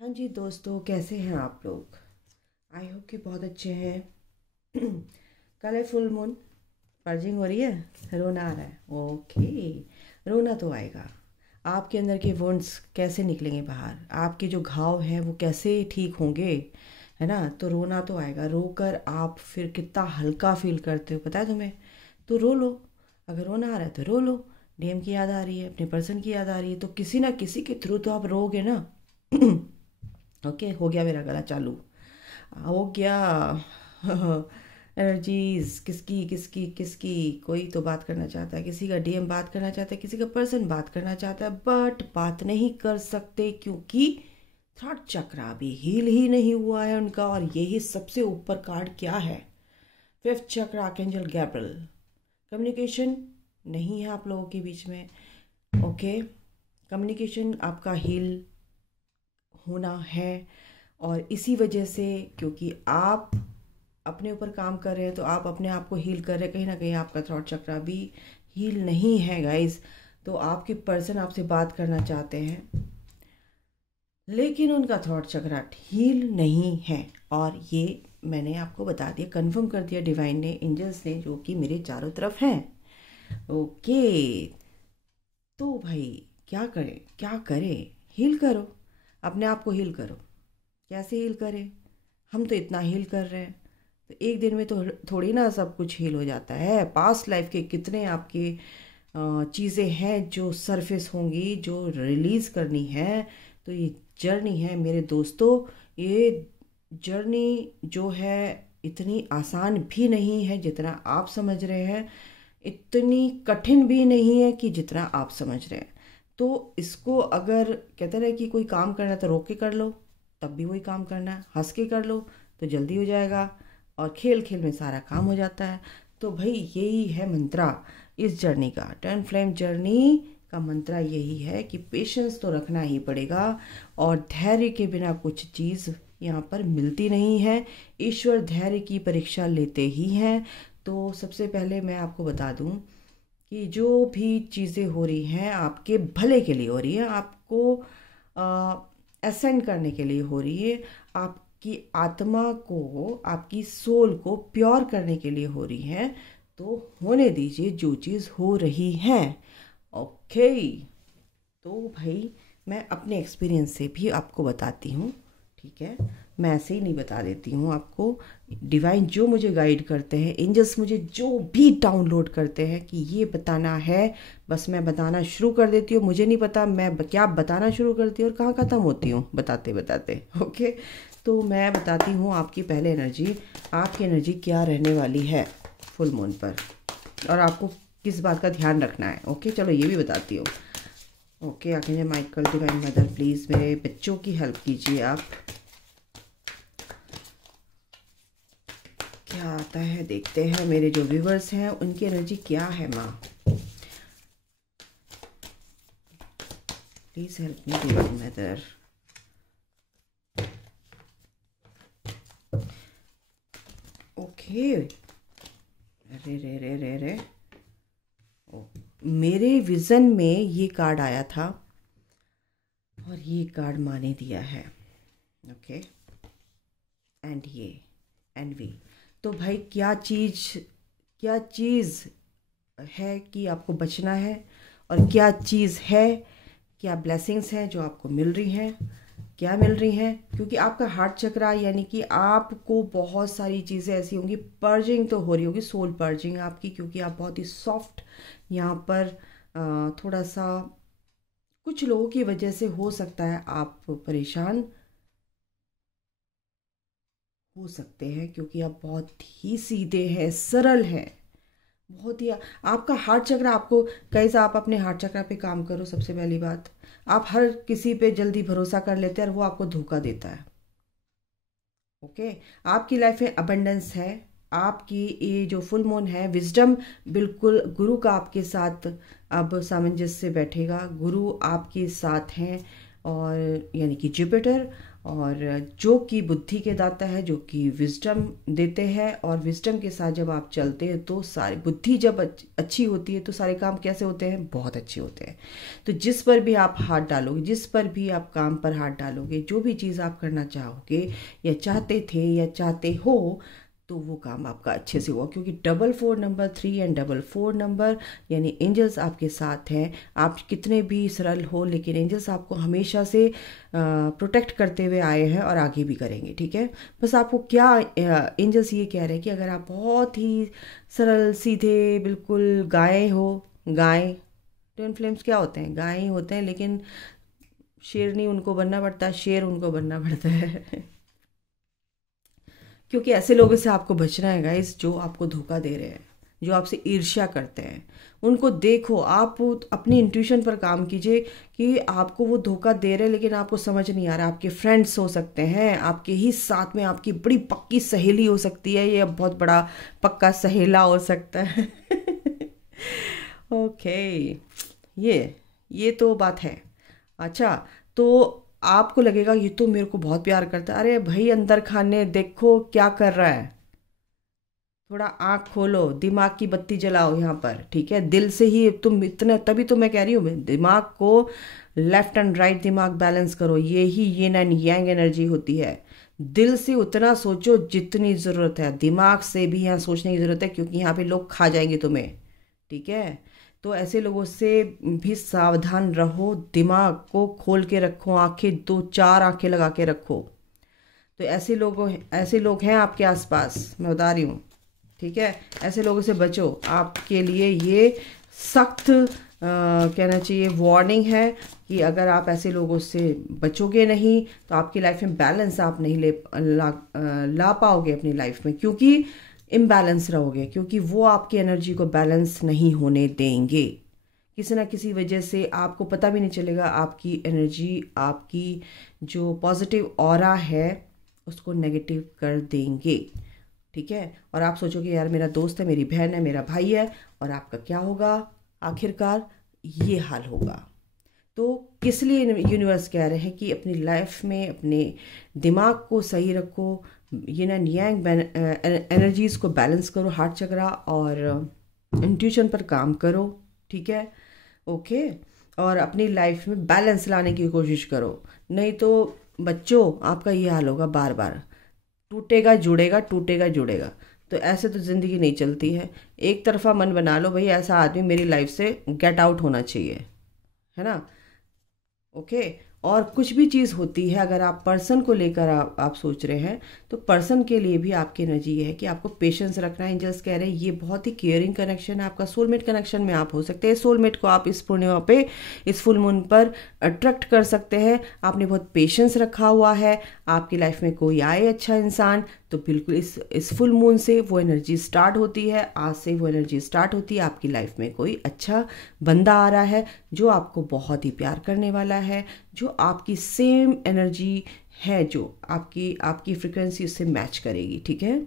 हाँ जी दोस्तों, कैसे हैं आप लोग। आई होप कि बहुत अच्छे हैं। कल है फुल मून। पर्जिंग हो रही है, रोना आ रहा है। ओके, रोना तो आएगा। आपके अंदर के वुंड्स कैसे निकलेंगे बाहर, आपके जो घाव हैं वो कैसे ठीक होंगे, है ना। तो रोना तो आएगा। रोकर आप फिर कितना हल्का फील करते हो पता है तुम्हें। तो रो लो। अगर रोना आ रहा है तो रो लो। डीएम की याद आ रही है, अपने पर्सन की याद आ रही है, तो किसी ना किसी के थ्रू तो आप रोगे ना। ओके, हो गया मेरा गला चालू। हो गया। एनर्जीज किसकी किसकी किसकी। कोई तो बात करना चाहता है, किसी का डीएम बात करना चाहता है, किसी का पर्सन बात करना चाहता है, बट बात नहीं कर सकते क्योंकि थर्ड चक्र अभी हील ही नहीं हुआ है उनका। और यही सबसे ऊपर कार्ड क्या है, फिफ्थ चक्र आर्कएंजल गैब्रियल। कम्युनिकेशन नहीं है आप लोगों के बीच में। ओके, कम्युनिकेशन आपका हील होना है। और इसी वजह से, क्योंकि आप अपने ऊपर काम कर रहे हैं तो आप अपने आप को हील कर रहे हैं, कहीं ना कहीं आपका थ्रॉट चक्र भी हील नहीं है गाइस। तो आपके पर्सन आपसे बात करना चाहते हैं लेकिन उनका थ्रॉट चक्र हील नहीं है। और ये मैंने आपको बता दिया, कंफर्म कर दिया डिवाइन ने, एंजल्स ने, जो कि मेरे चारों तरफ हैं। ओके, तो भाई क्या करें क्या करें। हील करो, अपने आप को हील करो। कैसे हील करें, हम तो इतना हील कर रहे हैं। तो एक दिन में तो थोड़ी ना सब कुछ हील हो जाता है। पास्ट लाइफ के कितने आपके चीज़ें हैं जो सरफेस होंगी, जो रिलीज़ करनी है। तो ये जर्नी है मेरे दोस्तों। ये जर्नी जो है इतनी आसान भी नहीं है जितना आप समझ रहे हैं, इतनी कठिन भी नहीं है कि जितना आप समझ रहे हैं। तो इसको अगर कहते हैं कि कोई काम करना है तो रोक के कर लो, तब भी वही काम करना है। हंस के कर लो तो जल्दी हो जाएगा, और खेल खेल में सारा काम हो जाता है। तो भाई यही है मंत्रा इस जर्नी का। टर्न फ्लेम जर्नी का मंत्रा यही है कि पेशेंस तो रखना ही पड़ेगा, और धैर्य के बिना कुछ चीज़ यहाँ पर मिलती नहीं है। ईश्वर धैर्य की परीक्षा लेते ही हैं। तो सबसे पहले मैं आपको बता दूं कि जो भी चीज़ें हो रही हैं आपके भले के लिए हो रही है, आपको असेंड करने के लिए हो रही है, आपकी आत्मा को, आपकी सोल को प्योर करने के लिए हो रही है। तो होने दीजिए जो चीज़ हो रही है। ओके, तो भाई मैं अपने एक्सपीरियंस से भी आपको बताती हूँ, ठीक है। मैं ऐसे ही नहीं बता देती हूँ आपको। डिवाइन जो मुझे गाइड करते हैं, एंजल्स मुझे जो भी डाउनलोड करते हैं कि ये बताना है, बस मैं बताना शुरू कर देती हूँ। मुझे नहीं पता मैं क्या बताना शुरू करती हूँ और कहाँ ख़त्म होती हूँ बताते बताते। ओके, तो मैं बताती हूँ आपकी पहले एनर्जी। आपकी एनर्जी क्या रहने वाली है फुल मून पर, और आपको किस बात का ध्यान रखना है। ओके, चलो ये भी बताती हूँ। ओके, आगे माइकल डिवाइन मदर प्लीज़ मेरे बच्चों की हेल्प कीजिए आप। क्या आता है देखते हैं, मेरे जो व्यूवर्स हैं उनकी एनर्जी क्या है माँ। Please help me divine mother. Okay, अरे रे रे रे रे, ओ, मेरे विज़न में ये कार्ड आया था और ये कार्ड माने दिया है। ओके, एंड ये एंड वी। तो भाई क्या चीज़ है कि आपको बचना है, और क्या चीज़ है, क्या ब्लेसिंग्स हैं जो आपको मिल रही हैं, क्या मिल रही हैं। क्योंकि आपका हार्ट चक्रा, यानी कि आपको बहुत सारी चीज़ें ऐसी होंगी, पर्जिंग तो हो रही होगी, सोल पर्जिंग आपकी, क्योंकि आप बहुत ही सॉफ्ट यहाँ पर थोड़ा सा कुछ लोगों की वजह से हो सकता है आप परेशान हो सकते हैं, क्योंकि आप बहुत ही सीधे हैं, सरल हैं, बहुत ही। आपका हार्ट चक्र आपको, कैसा, आप अपने हार्ट चक्र पे काम करो। सबसे पहली बात, आप हर किसी पे जल्दी भरोसा कर लेते हैं और वो आपको धोखा देता है। ओके, आपकी लाइफ में अबंडेंस है। आपकी ये जो फुल मून है, विजडम, बिल्कुल गुरु का आपके साथ अब सामंजस्य बैठेगा। गुरु आपके साथ हैं और यानी कि जुपिटर, और जो कि बुद्धि के दाता है, जो कि विजडम देते हैं। और विजडम के साथ जब आप चलते हैं तो सारी बुद्धि जब अच्छी होती है तो सारे काम कैसे होते हैं, बहुत अच्छे होते हैं। तो जिस पर भी आप हाथ डालोगे, जिस पर भी आप काम पर हाथ डालोगे, जो भी चीज़ आप करना चाहोगे या चाहते थे या चाहते हो, तो वो काम आपका अच्छे से हुआ, क्योंकि 44 नंबर 3 एंड 44 नंबर यानी एंजल्स आपके साथ हैं। आप कितने भी सरल हो, लेकिन एंजल्स आपको हमेशा से प्रोटेक्ट करते हुए आए हैं और आगे भी करेंगे, ठीक है। बस आपको क्या एंजल्स ये कह रहे हैं कि अगर आप बहुत ही सरल सीधे बिल्कुल गाय हो, गाय ट्विन फ्लेम्स क्या होते हैं, गाय ही होते हैं, लेकिन शेरनी उनको बनना पड़ता है, शेर उनको बनना पड़ता है क्योंकि ऐसे लोगों से आपको बचना है गाइस, जो आपको धोखा दे रहे हैं, जो आपसे ईर्ष्या करते हैं। उनको देखो, आप अपनी इंट्यूशन पर काम कीजिए कि आपको वो धोखा दे रहे हैं लेकिन आपको समझ नहीं आ रहा। आपके फ्रेंड्स हो सकते हैं, आपके ही साथ में आपकी बड़ी पक्की सहेली हो सकती है, या बहुत बड़ा पक्का सहेला हो सकता है ओके, ये तो बात है। अच्छा, तो आपको लगेगा ये तो मेरे को बहुत प्यार करता है। अरे भाई, अंदर खाने देखो क्या कर रहा है, थोड़ा आँख खोलो, दिमाग की बत्ती जलाओ यहाँ पर, ठीक है। दिल से ही तुम इतना, तभी तो मैं कह रही हूँ दिमाग को लेफ्ट एंड राइट दिमाग बैलेंस करो, ये ही यिन एंड यांग एनर्जी होती है। दिल से उतना सोचो जितनी ज़रूरत है, दिमाग से भी यहाँ सोचने की ज़रूरत है, क्योंकि यहाँ पे लोग खा जाएंगे तुम्हें, ठीक है। तो ऐसे लोगों से भी सावधान रहो, दिमाग को खोल के रखो, आंखें 2-4 आंखें लगा के रखो। तो ऐसे लोग हैं आपके आसपास, मैं बता रही हूँ, ठीक है। ऐसे लोगों से बचो, आपके लिए ये सख्त कहना चाहिए वार्निंग है कि अगर आप ऐसे लोगों से बचोगे नहीं तो आपकी लाइफ में बैलेंस आप नहीं ला पाओगे अपनी लाइफ में, क्योंकि इम्बैलेंस रहोगे, क्योंकि वो आपकी एनर्जी को बैलेंस नहीं होने देंगे। किसी ना किसी वजह से आपको पता भी नहीं चलेगा, आपकी एनर्जी, आपकी जो पॉजिटिव ऑरा है उसको नेगेटिव कर देंगे, ठीक है। और आप सोचोगे यार मेरा दोस्त है, मेरी बहन है, मेरा भाई है, और आपका क्या होगा, आखिरकार ये हाल होगा। तो किस लिए यूनिवर्स कह रहे हैं कि अपनी लाइफ में अपने दिमाग को सही रखो, यिन एंड यांग एनर्जीज़ को बैलेंस करो, हार्ट चक्रा और इंट्यूशन पर काम करो, ठीक है, ओके। और अपनी लाइफ में बैलेंस लाने की कोशिश करो, नहीं तो बच्चों आपका ये हाल होगा बार बार, टूटेगा जुड़ेगा, टूटेगा जुड़ेगा। तो ऐसे तो ज़िंदगी नहीं चलती है। एक तरफा मन बना लो भाई, ऐसा आदमी मेरी लाइफ से गेट आउट होना चाहिए, है ना, ओके। और कुछ भी चीज़ होती है, अगर आप पर्सन को लेकर आप सोच रहे हैं, तो पर्सन के लिए भी आपकी एनर्जी ये है कि आपको पेशेंस रखना है। एंजल्स कह रहे हैं ये बहुत ही केयरिंग कनेक्शन है आपका, सोलमेट कनेक्शन में आप हो सकते हैं। सोलमेट को आप इस पूर्णिमा पे, इस फुल मून पर अट्रैक्ट कर सकते हैं। आपने बहुत पेशेंस रखा हुआ है, आपकी लाइफ में कोई आए अच्छा इंसान, तो बिल्कुल इस फुल मून से वो एनर्जी स्टार्ट होती है, आज से वो एनर्जी स्टार्ट होती है। आपकी लाइफ में कोई अच्छा बंदा आ रहा है जो आपको बहुत ही प्यार करने वाला है, जो आपकी सेम एनर्जी है, जो आपकी फ्रिक्वेंसी उससे मैच करेगी, ठीक है।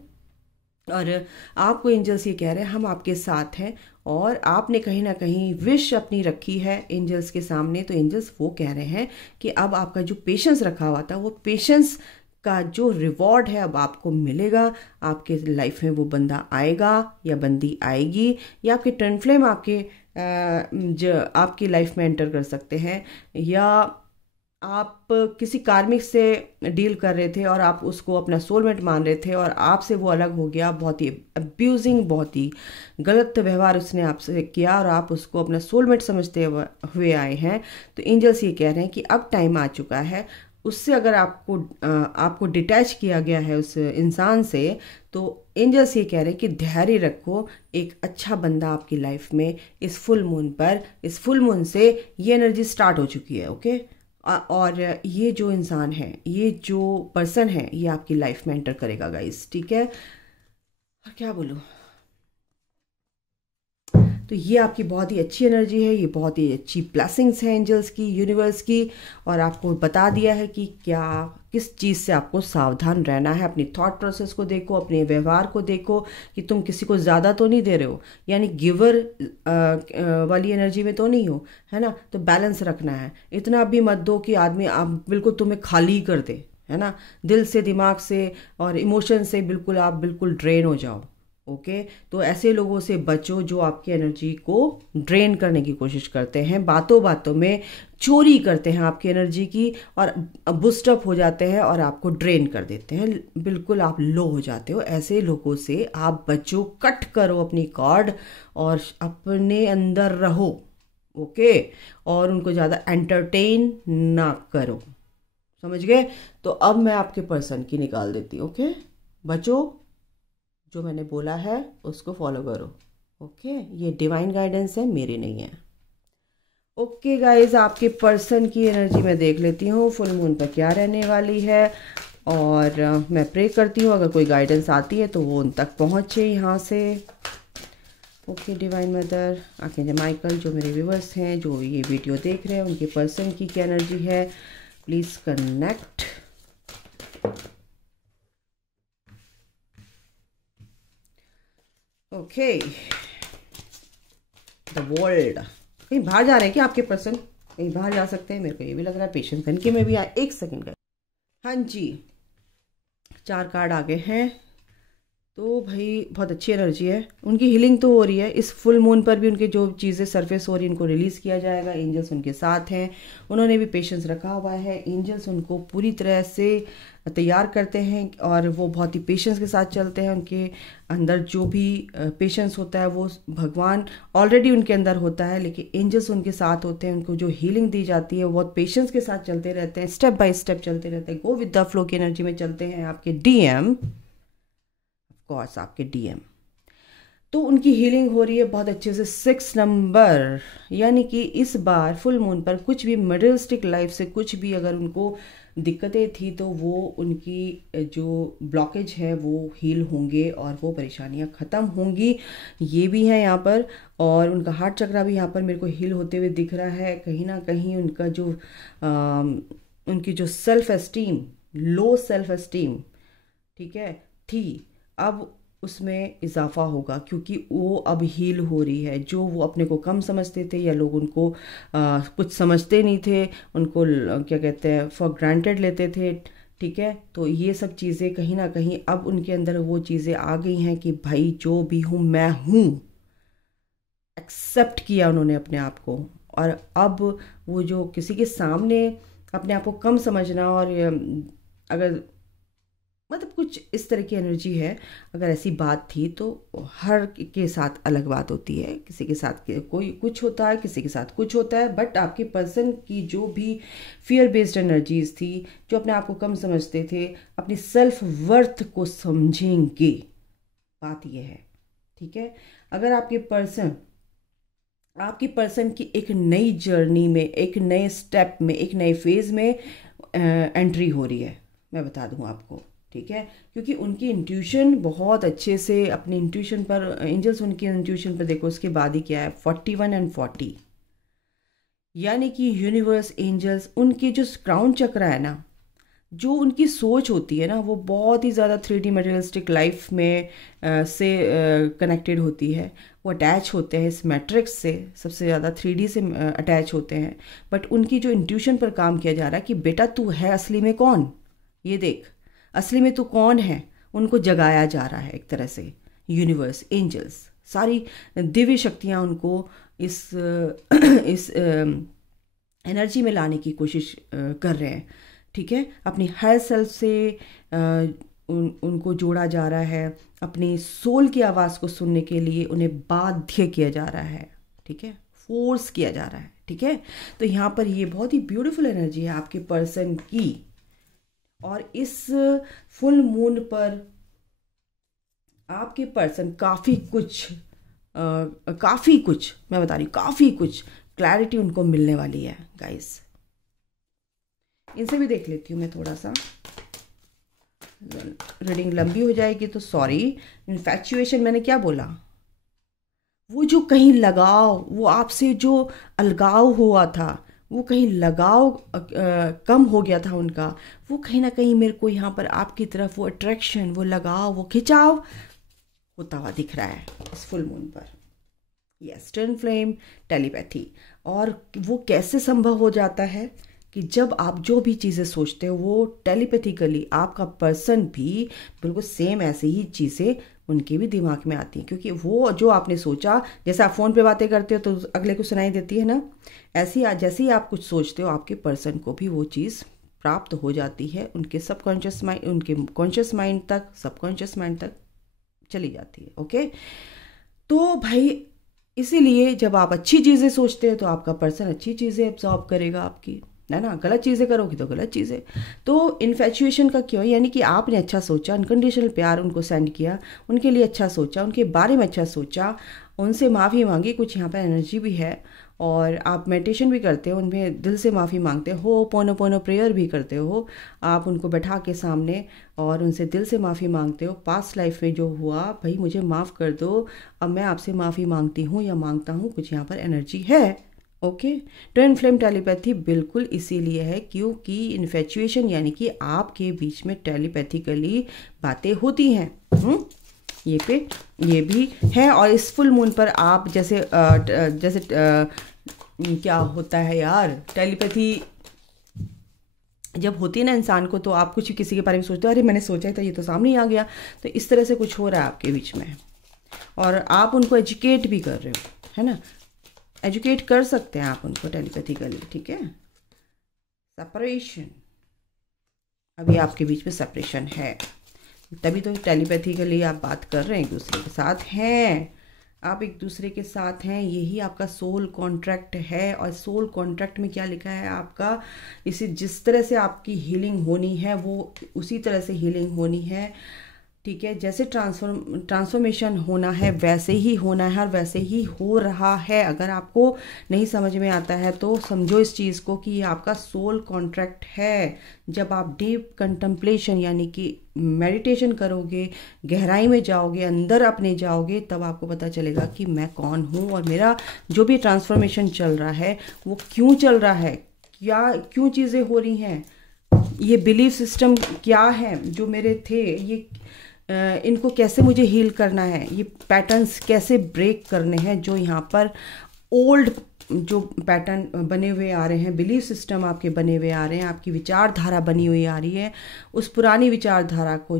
और आपको एंजल्स ये कह रहे हैं हम आपके साथ हैं, और आपने कहीं ना कहीं विश अपनी रखी है एंजल्स के सामने, तो एंजल्स वो कह रहे हैं कि अब आपका जो पेशेंस रखा हुआ था, वो पेशेंस का जो रिवॉर्ड है अब आपको मिलेगा। आपके लाइफ में वो बंदा आएगा या बंदी आएगी, या आपके ट्विन फ्लेम आपकी लाइफ में एंटर कर सकते हैं, या आप किसी कार्मिक से डील कर रहे थे और आप उसको अपना सोलमेट मान रहे थे और आपसे वो अलग हो गया, बहुत ही अब्यूजिंग, बहुत ही गलत व्यवहार उसने आपसे किया और आप उसको अपना सोलमेट समझते हुए आए हैं। तो एंजल्स ये कह रहे हैं कि अब टाइम आ चुका है उससे, अगर आपको डिटैच किया गया है उस इंसान से, तो एंजल्स ये कह रहे हैं कि धैर्य रखो, एक अच्छा बंदा आपकी लाइफ में इस फुल मून से ये एनर्जी स्टार्ट हो चुकी है, ओके। और ये जो इंसान है, ये जो पर्सन है, ये आपकी लाइफ में एंटर करेगा गाइस, ठीक है। और क्या बोलूँ, तो ये आपकी बहुत ही अच्छी एनर्जी है, ये बहुत ही अच्छी ब्लेसिंग्स हैं एंजल्स की, यूनिवर्स की, और आपको बता दिया है कि क्या किस चीज़ से आपको सावधान रहना है। अपनी थॉट प्रोसेस को देखो, अपने व्यवहार को देखो कि तुम किसी को ज़्यादा तो नहीं दे रहे हो, यानी गिवर वाली एनर्जी में तो नहीं हो, है ना। तो बैलेंस रखना है, इतना भी मत दो कि आदमी आप बिल्कुल तुम्हें खाली कर दे, है ना। दिल से, दिमाग से और इमोशन से बिल्कुल आप बिल्कुल ड्रेन हो जाओ। ओके, तो ऐसे लोगों से बचो जो आपकी एनर्जी को ड्रेन करने की कोशिश करते हैं, बातों बातों में चोरी करते हैं आपकी एनर्जी की और बूस्टअप हो जाते हैं और आपको ड्रेन कर देते हैं, बिल्कुल आप लो हो जाते हो। ऐसे लोगों से आप बचो, कट करो अपनी कॉर्ड और अपने अंदर रहो। ओके, और उनको ज़्यादा एंटरटेन ना करो, समझ गए। तो अब मैं आपके पर्सन की निकाल देती हूँ। ओके, बचो, जो मैंने बोला है उसको फॉलो करो। ओके, ये डिवाइन गाइडेंस है, मेरी नहीं है। ओके गाइज, आपके पर्सन की एनर्जी मैं देख लेती हूँ, फुल मून पर क्या रहने वाली है। और मैं प्रे करती हूँ अगर कोई गाइडेंस आती है तो वो उन तक पहुँचे यहाँ से। Okay divine mother, archangel Michael, जो मेरे व्यूवर्स हैं जो ये वीडियो देख रहे हैं, उनके पर्सन की क्या एनर्जी है, please connect. Okay, the world. कहीं बाहर जा रहे हैं क्या आपके पर्सन? कहीं बाहर जा सकते हैं, मेरे को ये भी लग रहा है। पेशेंस करके मैं भी एक सेकंड का। हाँ जी, 4 कार्ड आगे हैं। तो भाई बहुत अच्छी एनर्जी है, उनकी हीलिंग तो हो रही है। इस फुल मून पर भी उनके जो चीज़ें सरफेस हो रही हैं उनको रिलीज़ किया जाएगा। एंजल्स उनके साथ हैं, उन्होंने भी पेशेंस रखा हुआ है। एंजल्स उनको पूरी तरह से तैयार करते हैं और वो बहुत ही पेशेंस के साथ चलते हैं। उनके अंदर जो भी पेशेंस होता है वो भगवान ऑलरेडी उनके अंदर होता है, लेकिन एंजल्स उनके साथ होते हैं। उनको जो हीलिंग दी जाती है वो बहुत पेशेंस के साथ चलते रहते हैं, स्टेप बाय स्टेप चलते रहते हैं, गो विद द फ्लो की एनर्जी में चलते हैं। आपके डीएम, कोर्स आपके डीएम, तो उनकी हीलिंग हो रही है बहुत अच्छे से। 6 नंबर, यानी कि इस बार फुल मून पर कुछ भी मटेरियलिस्टिक लाइफ से कुछ भी अगर उनको दिक्कतें थी तो वो उनकी जो ब्लॉकेज है वो हील होंगे और वो परेशानियां ख़त्म होंगी। ये भी है यहाँ पर, और उनका हार्ट चक्रा भी यहाँ पर मेरे को हील होते हुए दिख रहा है। कहीं ना कहीं उनका जो उनकी जो self esteem, low self esteem, ठीक है, थी, अब उसमें इजाफा होगा क्योंकि वो अब हील हो रही है। जो वो अपने को कम समझते थे या लोग उनको कुछ समझते नहीं थे, उनको क्या कहते हैं फॉर ग्रांटेड लेते थे, ठीक है, तो ये सब चीज़ें कहीं ना कहीं अब उनके अंदर वो चीज़ें आ गई हैं कि भाई जो भी हूँ मैं हूँ, एक्सेप्ट किया उन्होंने अपने आप को। और अब वो जो किसी के सामने अपने आप को कम समझना और अगर मतलब कुछ इस तरह की एनर्जी है, अगर ऐसी बात थी तो हर के साथ अलग बात होती है। किसी के साथ कोई कुछ होता है, किसी के साथ कुछ होता है, बट आपके पर्सन की जो भी फियर बेस्ड एनर्जीज थी, जो अपने आप को कम समझते थे, अपनी सेल्फ वर्थ को समझेंगे। बात यह है, ठीक है। अगर आपकी पर्सन की एक नई जर्नी में, एक नए स्टेप में, एक नए फेज में एंट्री हो रही है, मैं बता दूं आपको, ठीक है, क्योंकि उनकी इंट्यूशन बहुत अच्छे से, अपनी इंट्यूशन पर एंजल्स उनकी इंट्यूशन पर देखो। उसके बाद ही क्या है 41 और 40, यानी कि यूनिवर्स, एंजल्स, उनके जो क्राउन चक्र है ना, जो उनकी सोच होती है ना, वो बहुत ही ज़्यादा 3D मटेरियलिस्टिक लाइफ में से कनेक्टेड होती है। वो अटैच होते हैं इस मैट्रिक्स से, सबसे ज़्यादा 3D से अटैच होते हैं। बट उनकी जो इंट्यूशन पर काम किया जा रहा है कि बेटा तू है असली में कौन, ये देख असली में तू कौन है, उनको जगाया जा रहा है एक तरह से। यूनिवर्स, एंजल्स, सारी दिव्य शक्तियाँ उनको इस एनर्जी में लाने की कोशिश कर रहे हैं, ठीक है। अपनी हायर सेल्फ से उनको जोड़ा जा रहा है, अपनी सोल की आवाज़ को सुनने के लिए उन्हें बाध्य किया जा रहा है, ठीक है, फोर्स किया जा रहा है, ठीक है। तो यहाँ पर ये बहुत ही ब्यूटीफुल एनर्जी है आपके पर्सन की। और इस फुल मून पर आपके पर्सन काफ़ी कुछ मैं बता रही हूँ, काफ़ी कुछ क्लैरिटी उनको मिलने वाली है गाइस। इनसे भी देख लेती हूँ मैं थोड़ा सा, रीडिंग लंबी हो जाएगी तो सॉरी। इन्फैचुएशन मैंने क्या बोला, वो जो कहीं लगाव, वो आपसे जो अलगाव हुआ था, वो कहीं लगाव कम हो गया था उनका, वो कहीं ना कहीं मेरे को यहाँ पर आपकी तरफ वो अट्रैक्शन, वो लगाव, वो खिंचाव होता हुआ दिख रहा है इस फुल मून पर। Yes, twin flame telepathy. और वो कैसे संभव हो जाता है कि जब आप जो भी चीज़ें सोचते हो वो टेलीपैथिकली आपका पर्सन भी बिल्कुल सेम ऐसे ही चीज़ें उनके भी दिमाग में आती हैं, क्योंकि वो जो आपने सोचा, जैसे आप फ़ोन पे बातें करते हो तो अगले को सुनाई देती है ना, ऐसे ही जैसे ही आप कुछ सोचते हो आपके पर्सन को भी वो चीज़ प्राप्त हो जाती है, उनके सबकॉन्शियस माइंड, उनके कॉन्शियस माइंड तक, सबकॉन्शियस माइंड तक चली जाती है। ओके, तो भाई इसीलिए जब आप अच्छी चीज़ें सोचते हैं तो आपका पर्सन अच्छी चीज़ें एब्जॉर्ब करेगा आपकी, है ना। गलत चीज़ें करोगे तो गलत चीज़ें। तो इन्फेचुएशन का क्यों, यानी कि आपने अच्छा सोचा, अनकंडीशनल प्यार उनको सेंड किया, उनके लिए अच्छा सोचा, उनके बारे में अच्छा सोचा, उनसे माफ़ी मांगी, कुछ यहाँ पर एनर्जी भी है। और आप मेडिटेशन भी करते हो, उनमें दिल से माफ़ी मांगते हो, पोनो पोनो प्रेयर भी करते हो, आप उनको बैठा के सामने और उनसे दिल से माफ़ी मांगते हो, पास्ट लाइफ में जो हुआ भाई मुझे माफ़ कर दो, अब मैं आपसे माफ़ी मांगती हूँ या मांगता हूँ, कुछ यहाँ पर एनर्जी है। ओके, ट्विन फ्लेम टेलीपैथी बिल्कुल इसीलिए है क्योंकि इन्फेचुएशन यानी कि आपके बीच में टेलीपैथिकली बातें होती हैं। ये भी है। और इस फुल मून पर आप जैसे क्या होता है यार, टेलीपैथी जब होती है ना इंसान को, तो आप कुछ किसी के बारे में सोचते हो, अरे मैंने सोचा ही था ये तो सामने ही आ गया, तो इस तरह से कुछ हो रहा है आपके बीच में। और आप उनको एजुकेट भी कर रहे हो, है ना, एजुकेट कर सकते हैं आप उनको टेलीपैथिकली, ठीक है। सेपरेशन, अभी आपके बीच में सेपरेशन है, तभी तो टेलीपैथिकली आप बात कर रहे हैं, एक दूसरे के साथ हैं, आप एक दूसरे के साथ हैं, यही आपका सोल कॉन्ट्रैक्ट है। और सोल कॉन्ट्रैक्ट में क्या लिखा है आपका, इसी जिस तरह से आपकी हीलिंग होनी है वो उसी तरह से हीलिंग होनी है, ठीक है। जैसे ट्रांसफॉर्मेशन होना है वैसे ही होना है और वैसे ही हो रहा है। अगर आपको नहीं समझ में आता है तो समझो इस चीज़ को कि ये आपका सोल कॉन्ट्रैक्ट है। जब आप डीप कंटेम्पलेशन यानी कि मेडिटेशन करोगे, गहराई में जाओगे, अंदर अपने जाओगे, तब आपको पता चलेगा कि मैं कौन हूँ और मेरा जो भी ट्रांसफॉर्मेशन चल रहा है वो क्यों चल रहा है, क्यों चीज़ें हो रही हैं, ये बिलीफ सिस्टम क्या है जो मेरे थे, ये इनको कैसे मुझे हील करना है, ये पैटर्न्स कैसे ब्रेक करने हैं, जो यहाँ पर ओल्ड जो पैटर्न बने हुए आ रहे हैं, बिलीफ सिस्टम आपके बने हुए आ रहे हैं, आपकी विचारधारा बनी हुई आ रही है, उस पुरानी विचारधारा को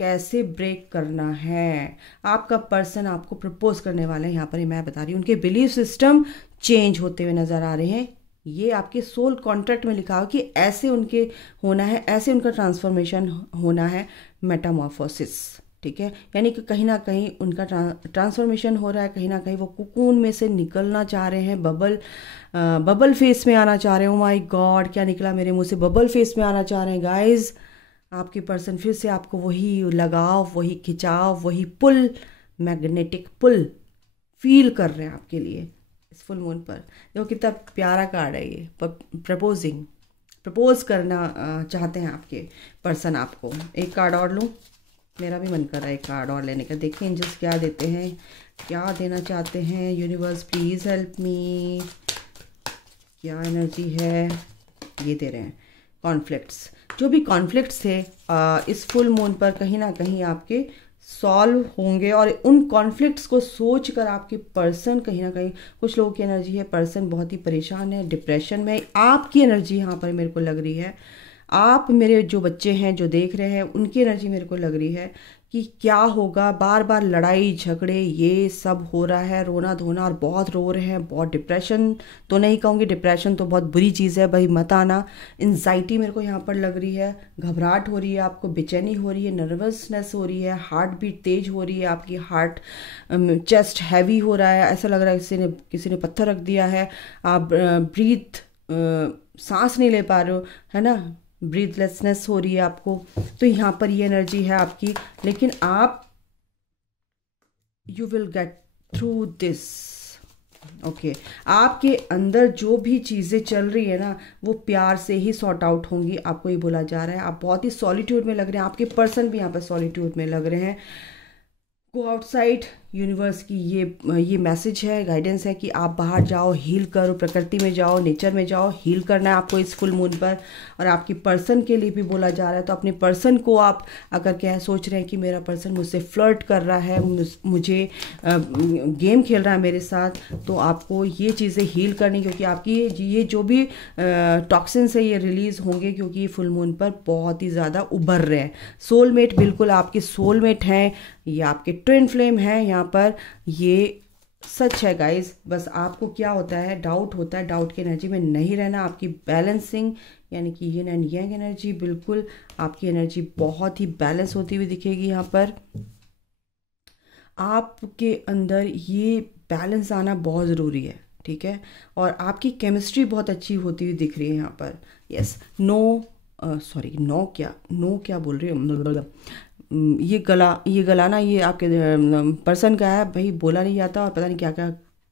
कैसे ब्रेक करना है। आपका पर्सन आपको प्रपोज करने वाला है, यहाँ पर मैं बता रही हूँ, उनके बिलीफ सिस्टम चेंज होते हुए नज़र आ रहे हैं। ये आपके सोल कॉन्ट्रैक्ट में लिखा हो कि ऐसे उनके होना है, ऐसे उनका ट्रांसफॉर्मेशन होना है, मेटामॉर्फोसिस, ठीक है। यानी कि कहीं ना कहीं उनका ट्रांसफॉर्मेशन हो रहा है, कहीं ना कहीं वो कुकून में से निकलना चाह रहे हैं, बबल फेस में आना चाह रहे हैं। ओ माय गॉड, क्या निकला मेरे मुंह से, बबल फेस में आना चाह रहे हैं गाइज। आपके पर्सन फिर से आपको वही लगाव, वही खिंचाव, वही पुल, मैग्नेटिक पुल फील कर रहे हैं आपके लिए इस फुल मून पर। देखो कितना प्यारा कार्ड है ये, प्रपोज करना चाहते हैं आपके पर्सन आपको। एक कार्ड और लूँ, मेरा भी मन कर रहा है एक कार्ड और लेने का। देखिए एंजल्स क्या देते हैं, क्या देना चाहते हैं। यूनिवर्स प्लीज़ हेल्प मी, क्या एनर्जी है ये दे रहे हैं। कॉन्फ्लिक्ट्स, जो भी कॉन्फ्लिक्ट्स थे इस फुल मून पर कहीं ना कहीं आपके सॉल्व होंगे। और उन कॉन्फ्लिक्ट्स को सोच कर आपके पर्सन कहीं ना कहीं, कुछ लोगों की एनर्जी है पर्सन बहुत ही परेशान है, डिप्रेशन में। आपकी एनर्जी यहाँ पर मेरे को लग रही है, आप मेरे जो बच्चे हैं जो देख रहे हैं उनकी एनर्जी मेरे को लग रही है कि क्या होगा, बार बार लड़ाई झगड़े ये सब हो रहा है, रोना धोना, और बहुत रो रहे हैं, बहुत डिप्रेशन तो नहीं कहूँगी, डिप्रेशन तो बहुत बुरी चीज़ है भाई, मत आना। एंजाइटी मेरे को यहाँ पर लग रही है, घबराहट हो रही है आपको, बेचैनी हो रही है, नर्वसनेस हो रही है, हार्ट बीट तेज हो रही है आपकी, हार्ट चेस्ट हैवी हो रहा है, ऐसा लग रहा है किसी ने पत्थर रख दिया है। आप सांस नहीं ले पा रहे हो, है ना, ब्रीथलेसनेस हो रही है आपको। तो यहाँ पर ये एनर्जी है आपकी, लेकिन आप you will get through this. Okay, आपके अंदर जो भी चीज़ें चल रही है ना वो प्यार से ही सॉर्ट आउट होंगी, आपको ये बोला जा रहा है। आप बहुत ही सॉलिट्यूड में लग रहे हैं, आपके पर्सन भी यहाँ पर सॉलिट्यूड में लग रहे हैं। गो आउटसाइड, यूनिवर्स की ये मैसेज है, गाइडेंस है कि आप बाहर जाओ, हील करो, प्रकृति में जाओ, नेचर में जाओ, हील करना है आपको इस फुल मून पर। और आपकी पर्सन के लिए भी बोला जा रहा है, तो अपने पर्सन को आप अगर क्या सोच रहे हैं कि मेरा पर्सन मुझसे फ्लर्ट कर रहा है, मुझे गेम खेल रहा है मेरे साथ, तो आपको ये चीज़ें हील करनी, क्योंकि आपकी ये जो भी टॉक्सिन्स है ये रिलीज़ होंगे, क्योंकि ये फुल मून पर बहुत ही ज़्यादा उभर रहे हैं। सोलमेट, बिल्कुल आपके सोलमेट हैं, ये आपके ट्विन फ्लेम हैं यहाँ पर, ये सच है गाइस। बस आपको क्या होता है, डाउट होता है, डाउट की एनर्जी में नहीं रहना। आपकी बैलेंसिंग यानी कि यिन एंड yang एनर्जी, बिल्कुल आपकी एनर्जी बहुत ही बैलेंस होती हुई दिखेगी यहाँ पर। आपके अंदर ये बैलेंस आना बहुत ज़रूरी है, ठीक है। और आपकी केमिस्ट्री बहुत अच्छी होती हुई दिख रही है यहाँ पर। यस, नो क्या बोल रही हूँ, ये गला ना, ये आपके पर्सन का है भाई, बोला नहीं जाता और पता नहीं क्या क्या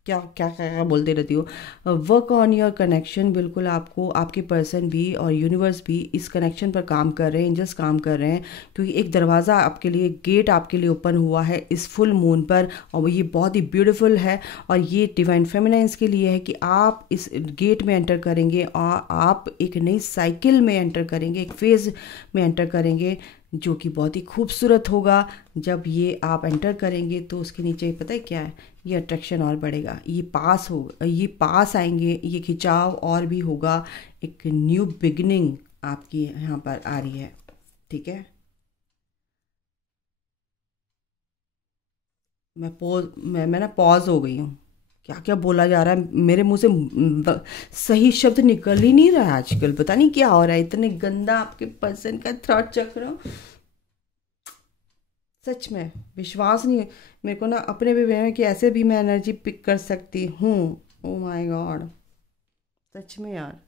क्या क्या क्या, क्या बोलते रहती हो। वर्क ऑन योर कनेक्शन, बिल्कुल आपको आपके पर्सन भी और यूनिवर्स भी इस कनेक्शन पर काम कर रहे हैं, एंजल्स काम कर रहे हैं, क्योंकि एक दरवाज़ा आपके लिए, गेट आपके लिए ओपन हुआ है इस फुल मून पर, और ये बहुत ही ब्यूटीफुल है। और ये डिवाइन फेमिनाइंस के लिए है कि आप इस गेट में एंटर करेंगे और आप एक नई साइकिल में एंटर करेंगे, एक फेज़ में एंटर करेंगे, जो कि बहुत ही खूबसूरत होगा। जब ये आप एंटर करेंगे तो उसके नीचे पता है क्या है, ये अट्रैक्शन और बढ़ेगा, ये पास होगा, ये पास आएंगे, ये खिंचाव और भी होगा, एक न्यू बिगिनिंग आपकी यहाँ पर आ रही है, ठीक है। मैं ना पॉज हो गई हूँ, क्या क्या बोला जा रहा है मेरे मुंह से, सही शब्द निकल ही नहीं रहा है आजकल, पता नहीं क्या हो रहा है, इतने गंदा आपके पर्सन का थ्रॉट चक्र, सच में विश्वास नहीं। मेरे को ना अपने भी में कि ऐसे भी मैं एनर्जी पिक कर सकती हूँ। ओ माय गॉड, सच में यार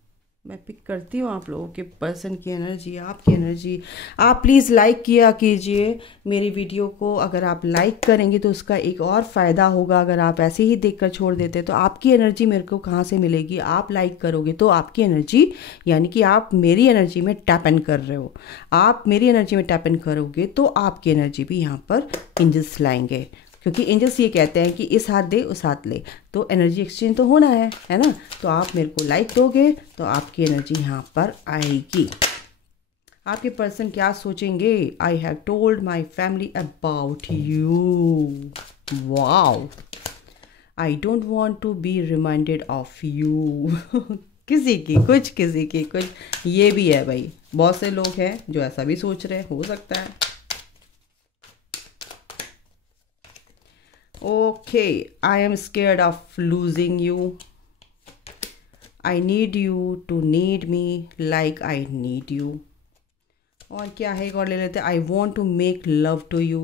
मैं पिक करती हूँ आप लोगों के पर्सन की एनर्जी, आपकी एनर्जी। आप प्लीज़ लाइक किया कीजिए मेरी वीडियो को, अगर आप लाइक करेंगे तो उसका एक और फ़ायदा होगा। अगर आप ऐसे ही देखकर छोड़ देते तो आपकी एनर्जी मेरे को कहाँ से मिलेगी, आप लाइक करोगे तो आपकी एनर्जी, यानी कि आप मेरी एनर्जी में टैप इन कर रहे हो, आप मेरी एनर्जी में टैप इन करोगे तो आपकी एनर्जी भी यहाँ पर एंजल्स लाएंगे, क्योंकि एंजल्स ये कहते हैं कि इस हाथ दे उस हाथ ले, तो एनर्जी एक्सचेंज तो होना है ना। तो आप मेरे को लाइक दोगे तो आपकी एनर्जी यहाँ पर आएगी। आपके पर्सन क्या सोचेंगे, I have told my family about you, wow, I don't want to be reminded of you. किसी की कुछ, ये भी है भाई, बहुत से लोग हैं जो ऐसा भी सोच रहे हैं, हो सकता है। Okay, I am scared of losing you. I need you to need me like I need you. और क्या है, एक और ले लेते हैं। I want to make love to you.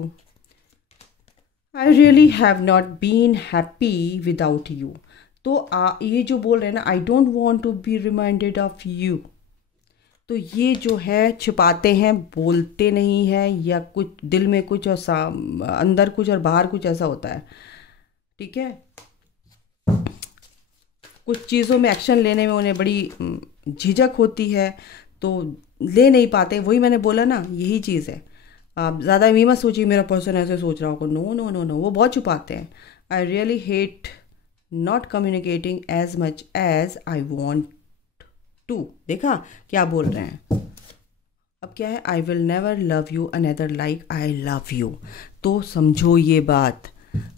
I really have not been happy without you. तो ये जो बोल रहे हैं ना, I don't want to be reminded of you, तो ये जो है छिपाते हैं, बोलते नहीं हैं, या कुछ दिल में कुछ और अंदर कुछ और बाहर कुछ ऐसा होता है, ठीक है। कुछ चीज़ों में एक्शन लेने में उन्हें बड़ी झिझक होती है, तो ले नहीं पाते। वही मैंने बोला ना, यही चीज़ है। आप ज़्यादा ये मत सोचिए मेरा पर्सन ऐसे सोच रहा होगा, नो नो नो नो, वो बहुत छुपाते हैं। I really hate not communicating as much as I want to. देखा क्या बोल रहे हैं, अब क्या है, I will never love you another like I love you. तो समझो ये बात,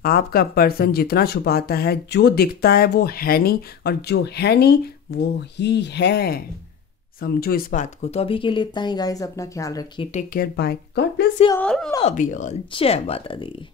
आपका पर्सन जितना छुपाता है, जो दिखता है वो है नहीं, और जो है नहीं वो ही है, समझो इस बात को। तो अभी के लिए इतना ही गाइस, अपना ख्याल रखिए, take care, bye, God bless you all, love you all, जय माता दी।